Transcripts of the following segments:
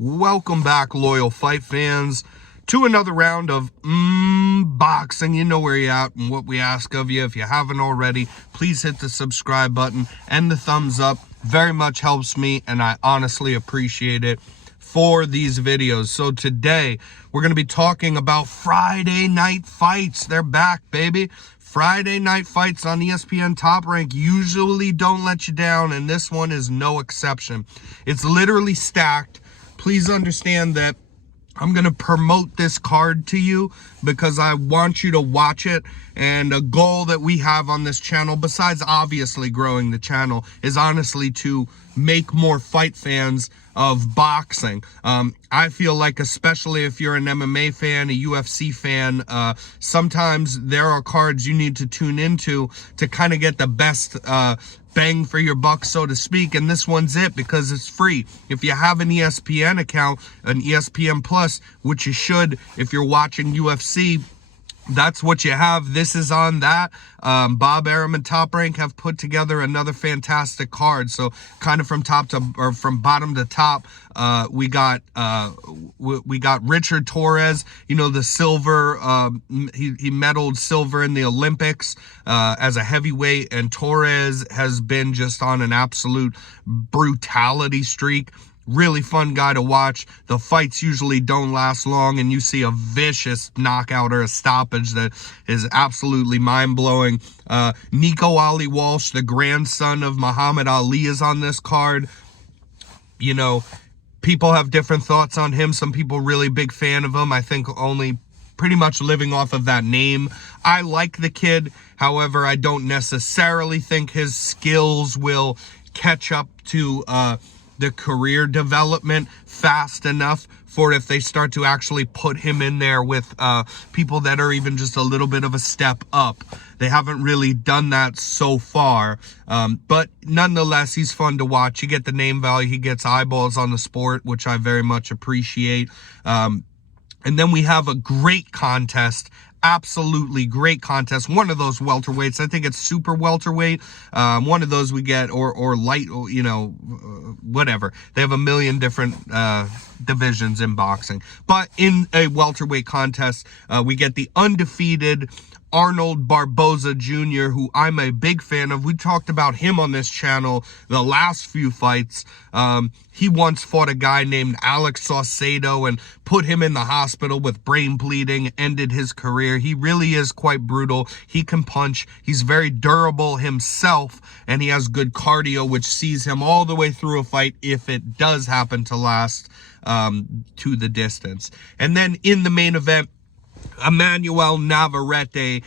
Welcome back, loyal fight fans, to another round of boxing. You know where you're at and what we ask of you. If you haven't already, please hit the subscribe button and the thumbs up. Very much helps me, and I honestly appreciate it for these videos. So today, we're going to be talking about Friday night fights. They're back, baby. Friday night fights on ESPN Top Rank usually don't let you down, and this one is no exception. It's literally stacked. Please understand that I'm going to promote this card to you because I want you to watch it. And a goal that we have on this channel, besides obviously growing the channel, is honestly to make more fight fans of boxing. I feel like, especially if you're an MMA fan, a UFC fan, sometimes there are cards you need to tune into to kind of get the best bang for your buck, so to speak, and this one's it because it's free. If you have an ESPN account, an ESPN Plus, which you should if you're watching UFC, that's what you have. This is on that. Bob Arum and Top Rank have put together another fantastic card. So kind of from top to, or from bottom to top, we got Richard Torres, you know, the silver, he medaled silver in the Olympics as a heavyweight, and Torres has been just on an absolute brutality streak. Really fun guy to watch. The fights usually don't last long, and you see a vicious knockout or a stoppage that is absolutely mind-blowing. Nico Ali Walsh, the grandson of Muhammad Ali, is on this card. You know, people have different thoughts on him. Some people really big fan of him. I think only pretty much living off of that name. I like the kid. However, I don't necessarily think his skills will catch up to the career development fast enough for if they start to actually put him in there with people that are even just a little bit of a step up. They haven't really done that so far, but nonetheless, he's fun to watch. You get the name value, he gets eyeballs on the sport, which I very much appreciate. And then we have a great contest. Absolutely great contest. One of those welterweights. I think it's super welterweight. One of those we get, or light, you know, whatever. They have a million different divisions in boxing. But in a welterweight contest, we get the undefeated Arnold Barboza Jr., who I'm a big fan of. We talked about him on this channel the last few fights. He once fought a guy named Alex Saucedo and put him in the hospital with brain bleeding, ended his career. He really is quite brutal. He can punch. He's very durable himself, and he has good cardio, which sees him all the way through a fight if it does happen to last to the distance. And then in the main event, Emmanuel Navarrete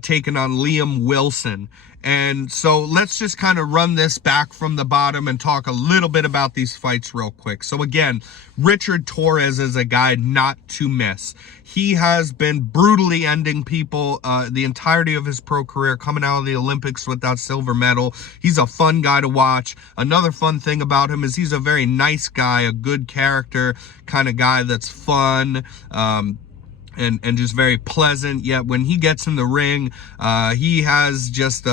taking on Liam Wilson. And so let's just kind of run this back from the bottom and talk a little bit about these fights real quick. So again, Richard Torres is a guy not to miss. He has been brutally ending people the entirety of his pro career, coming out of the Olympics with that silver medal. He's a fun guy to watch. Another fun thing about him is he's a very nice guy, a good character kind of guy that's fun, and just very pleasant. Yet when he gets in the ring, he has just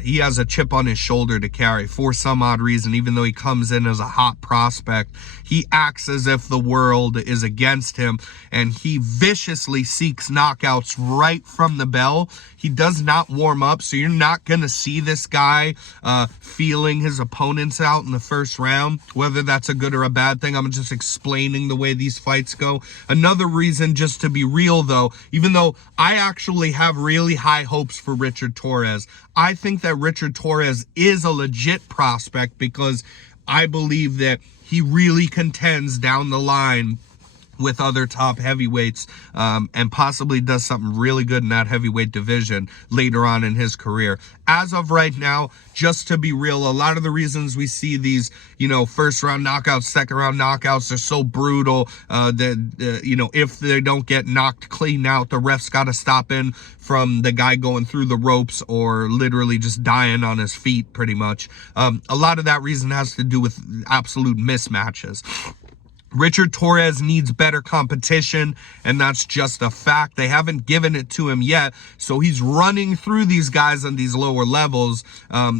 he has a chip on his shoulder to carry for some odd reason. Even though he comes in as a hot prospect, he acts as if the world is against him, and he viciously seeks knockouts right from the bell. He does not warm up, so you're not going to see this guy feeling his opponents out in the first round. Whether that's a good or a bad thing, I'm just explaining the way these fights go. Another reason, just to be real though, even though I actually have really high hopes for Richard Torres, I think that Richard Torres is a legit prospect because I believe that he really contends down the line with other top heavyweights, and possibly does something really good in that heavyweight division later on in his career. As of right now, just to be real, a lot of the reasons we see these, you know, first round knockouts, second round knockouts, they're so brutal that, you know, if they don't get knocked clean out, the ref's got to stop in from the guy going through the ropes or literally just dying on his feet pretty much. A lot of that reason has to do with absolute mismatches. Richard Torres needs better competition, and that's just a fact. They haven't given it to him yet, so he's running through these guys on these lower levels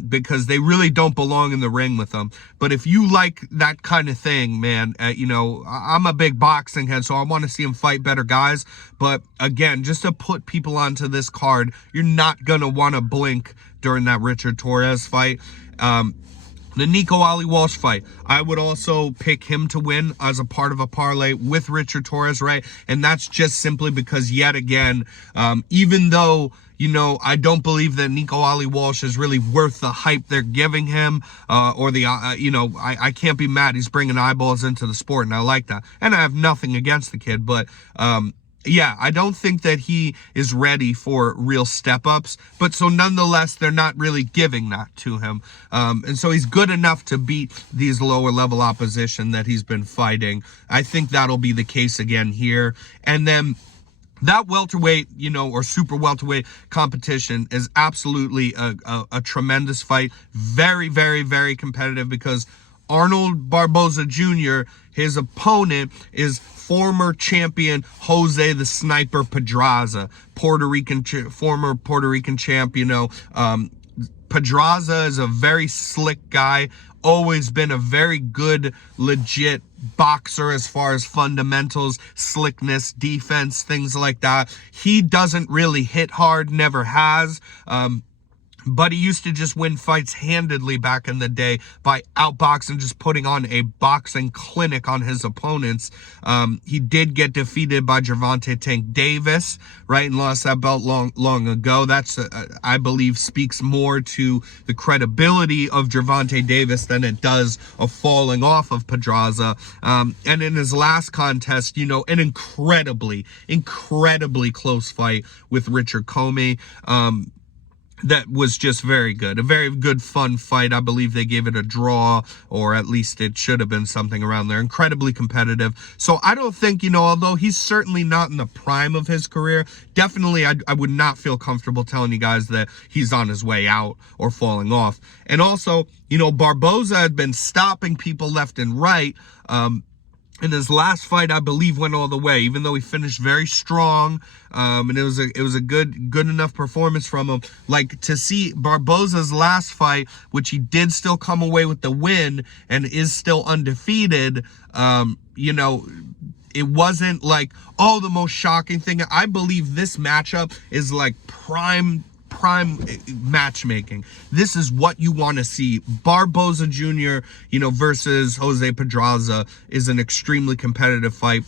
because they really don't belong in the ring with them. But if you like that kind of thing, man, you know, I'm a big boxing head, so I want to see him fight better guys. But again, just to put people onto this card, you're not going to want to blink during that Richard Torres fight. The Nico Ali Walsh fight, I would also pick him to win as a part of a parlay with Richard Torres, right? And that's just simply because, yet again, even though, you know, I don't believe that Nico Ali Walsh is really worth the hype they're giving him, or the, you know, I can't be mad. He's bringing eyeballs into the sport, and I like that. And I have nothing against the kid, but, yeah, I don't think that he is ready for real step-ups, but so nonetheless, they're not really giving that to him. And so he's good enough to beat these lower-level opposition that he's been fighting. I think that'll be the case again here. And then that welterweight, you know, or super welterweight competition is absolutely a tremendous fight. Very, very, very competitive because Arnold Barboza Jr., his opponent is former champion Jose the Sniper Pedraza, former Puerto Rican champ. You know, Pedraza is a very slick guy, always been a very good, legit boxer as far as fundamentals, slickness, defense, things like that. He doesn't really hit hard, never has. But he used to just win fights handedly back in the day by outboxing, just putting on a boxing clinic on his opponents. He did get defeated by Gervonta Tank Davis, right, and lost that belt long ago. That's, I believe, speaks more to the credibility of Gervonta Davis than it does a falling off of Pedraza. And in his last contest, you know, an incredibly close fight with Richard Comey. That was just very good. A very good, fun fight. I believe they gave it a draw, or at least it should have been something around there. Incredibly competitive. So I don't think, you know, although he's certainly not in the prime of his career, definitely I would not feel comfortable telling you guys that he's on his way out or falling off. And also, you know, Barboza had been stopping people left and right. In his last fight, I believe, went all the way, even though he finished very strong. And it was a good enough performance from him. Like, to see Barboza's last fight, which he did still come away with the win and is still undefeated, you know, it wasn't like, oh, the most shocking thing. I believe this matchup is like prime matchmaking. This is what you want to see. Barboza Jr., you know, versus Jose Pedraza is an extremely competitive fight.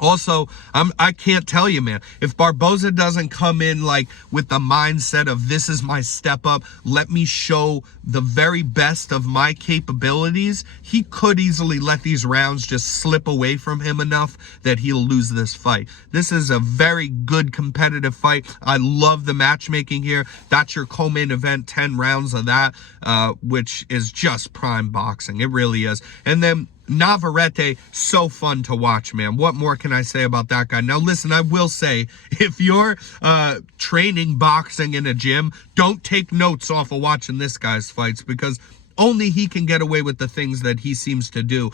Also, I can't tell you, man, if Barboza doesn't come in like with the mindset of this is my step up, let me show the very best of my capabilities, he could easily let these rounds just slip away from him enough that he'll lose this fight. This is a very good competitive fight. I love the matchmaking here. That's your co-main event, 10 rounds of that, which is just prime boxing. It really is. And then Navarrete, so fun to watch, man. What more can I say about that guy? Now, listen, I will say, if you're training boxing in a gym, don't take notes off of watching this guy's fights, because only he can get away with the things that he seems to do.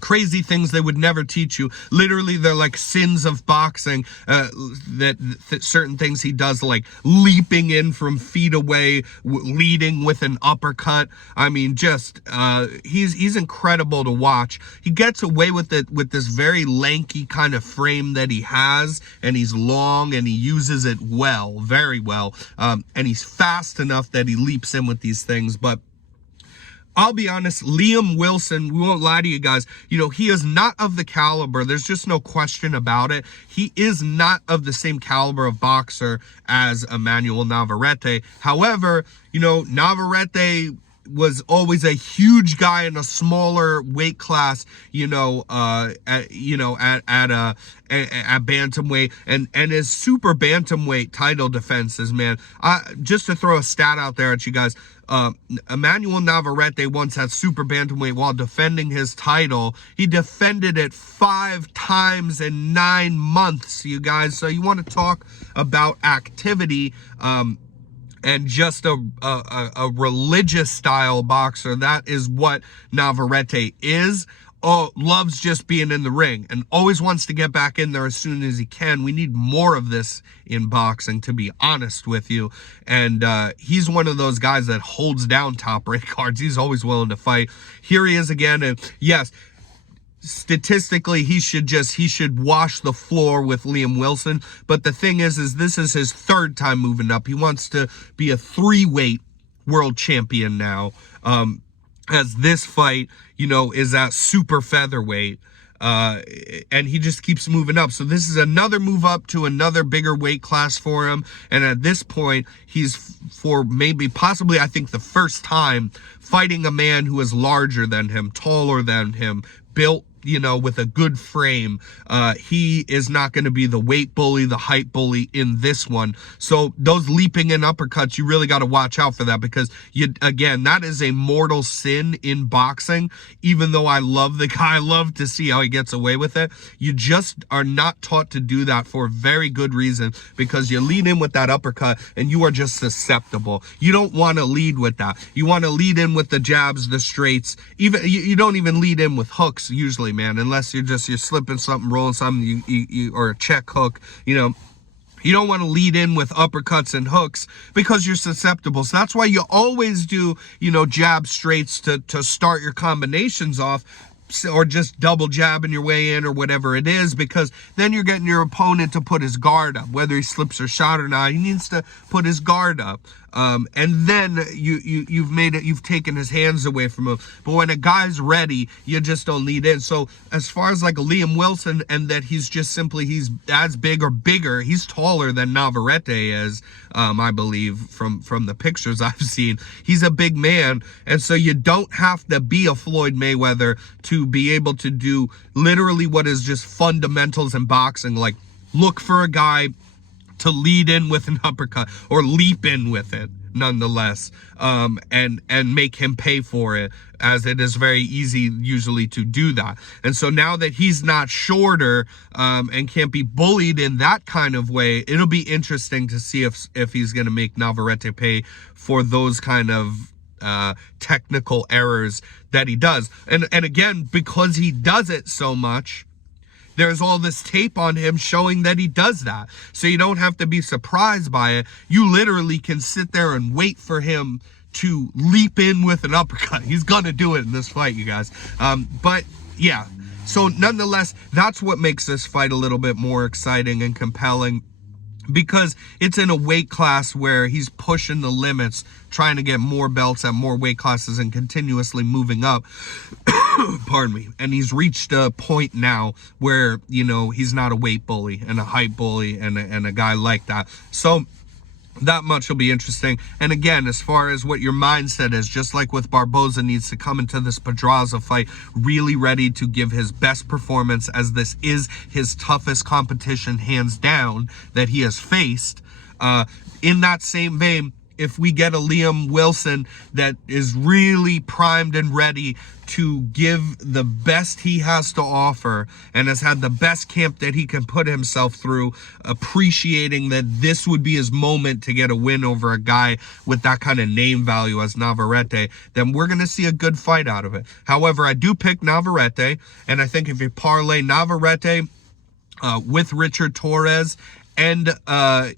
Crazy things they would never teach you. Literally, they're like sins of boxing. Certain things he does, like leaping in from feet away, leading with an uppercut. I mean, just he's incredible to watch. He gets away with it with this very lanky kind of frame that he has, and he's long and he uses it well, very well. And he's fast enough that he leaps in with these things, but I'll be honest, Liam Wilson, we won't lie to you guys, you know, he is not of the caliber. There's just no question about it. He is not of the same caliber of boxer as Emmanuel Navarrete. However, you know, Navarrete was always a huge guy in a smaller weight class, at bantamweight, and his super bantamweight title defenses, man. Just to throw a stat out there at you guys, Emmanuel Navarrete once had super bantamweight while defending his title. He defended it 5 times in 9 months, you guys. So you want to talk about activity, and just a religious style boxer. That is what Navarrete is. loves just being in the ring and always wants to get back in there as soon as he can. We need more of this in boxing, to be honest with you. And he's one of those guys that holds down top rate cards. He's always willing to fight. Here he is again. And yes, statistically, he should wash the floor with Liam Wilson. But the thing is this is his third time moving up. He wants to be a 3-weight world champion now. As this fight, is at super featherweight. And he just keeps moving up. So this is another move up to another bigger weight class for him. And at this point, he's for possibly, I think, the first time fighting a man who is larger than him, taller than him, built, with a good frame. He is not going to be the weight bully, the height bully in this one. So those leaping in uppercuts, you really got to watch out for that, because that is a mortal sin in boxing. Even though I love the guy, I love to see how he gets away with it. You just are not taught to do that for a very good reason, because you lead in with that uppercut and you are just susceptible. You don't want to lead with that. You want to lead in with the jabs, the straights. Even you don't even lead in with hooks usually, man, unless you're slipping something, rolling something, or a check hook. You don't want to lead in with uppercuts and hooks because you're susceptible. So that's why you always do, jab straights to start your combinations off, or just double jabbing your way in or whatever it is, because then you're getting your opponent to put his guard up. Whether he slips or shot or not, he needs to put his guard up. And then you've taken his hands away from him. But when a guy's ready, you just don't lead in. So as far as like Liam Wilson, and that he's as big or bigger, he's taller than Navarrete is, I believe, from the pictures I've seen. He's a big man, and so you don't have to be a Floyd Mayweather to be able to do literally what is just fundamentals in boxing, like look for a guy to lead in with an uppercut or leap in with it nonetheless, and make him pay for it, as it is very easy usually to do that. And so now that he's not shorter and can't be bullied in that kind of way, it'll be interesting to see if he's going to make Navarrete pay for those kind of technical errors that he does. And again, because he does it so much, there's all this tape on him showing that he does that. So you don't have to be surprised by it. You literally can sit there and wait for him to leap in with an uppercut. He's gonna do it in this fight, you guys. But yeah, so nonetheless, that's what makes this fight a little bit more exciting and compelling, because it's in a weight class where he's pushing the limits, trying to get more belts at more weight classes and continuously moving up. Pardon me. And he's reached a point now where, he's not a weight bully and a height bully and a guy like that. So that much will be interesting. And again, as far as what your mindset is, just like with Barboza, needs to come into this Pedraza fight really ready to give his best performance, as this is his toughest competition, hands down, that he has faced. In that same vein, if we get a Liam Wilson that is really primed and ready to give the best he has to offer, and has had the best camp that he can put himself through, appreciating that this would be his moment to get a win over a guy with that kind of name value as Navarrete, then we're going to see a good fight out of it. However, I do pick Navarrete, and I think if you parlay Navarrete with Richard Torres, and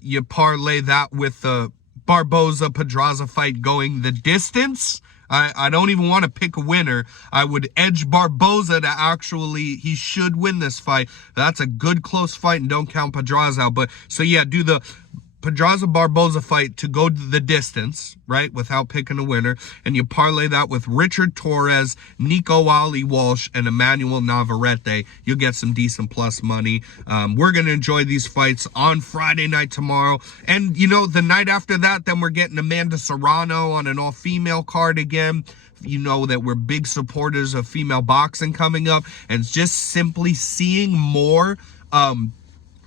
you parlay that with the Barboza-Pedraza fight going the distance, I don't even want to pick a winner. I would edge Barboza to actually, he should win this fight. That's a good close fight, and don't count Pedraza out. But so yeah, do the Pedraza-Barboza fight to go the distance, right, without picking a winner, and you parlay that with Richard Torres, Nico Ali Walsh, and Emmanuel Navarrete, you'll get some decent plus money. We're going to enjoy these fights on Friday night tomorrow, and the night after that, then we're getting Amanda Serrano on an all-female card again. You know that we're big supporters of female boxing coming up, and just simply seeing more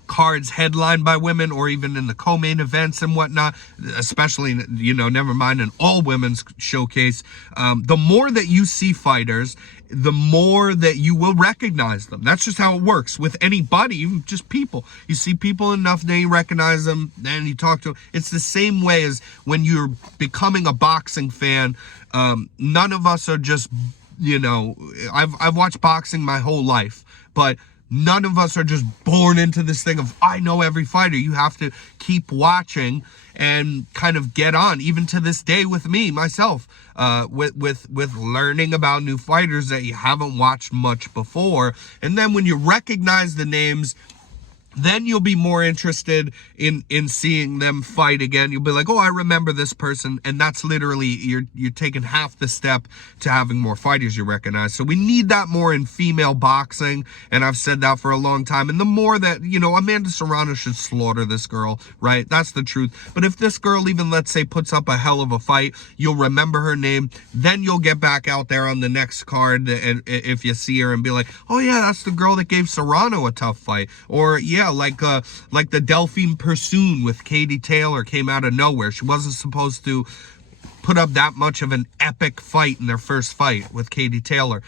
cards headlined by women, or even in the co-main events and whatnot, especially, never mind an all-women's showcase. The more that you see fighters, the more that you will recognize them. That's just how it works with anybody, even just people. You see people enough, then you recognize them, then you talk to them. It's the same way as when you're becoming a boxing fan. None of us are just you know, I've watched boxing my whole life, but none of us are just born into this thing of, I know every fighter. You have to keep watching and kind of get on, even to this day with me, myself, with learning about new fighters that you haven't watched much before. And then when you recognize the names, then you'll be more interested in seeing them fight again. You'll be like, oh, I remember this person. And that's literally, you're taking half the step to having more fighters you recognize. So we need that more in female boxing. And I've said that for a long time. And the more that, you know, Amanda Serrano should slaughter this girl, right? That's the truth. But if this girl even, let's say, puts up a hell of a fight, you'll remember her name. Then you'll get back out there on the next card, and if you see her, and be like, oh yeah, that's the girl that gave Serrano a tough fight. Or yeah, like the Delphine Pursoon with Katie Taylor came out of nowhere. She wasn't supposed to put up that much of an epic fight in their first fight with Katie Taylor.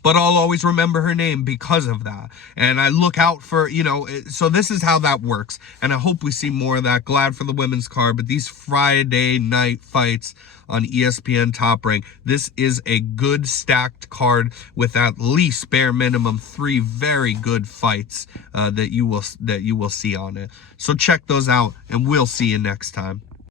But I'll always remember her name because of that. And I look out for, you know, so this is how that works. And I hope we see more of that. Glad for the women's card. But these Friday night fights on ESPN Top Rank, this is a good stacked card with at least bare minimum 3 very good fights that you will see on it. So check those out, and we'll see you next time.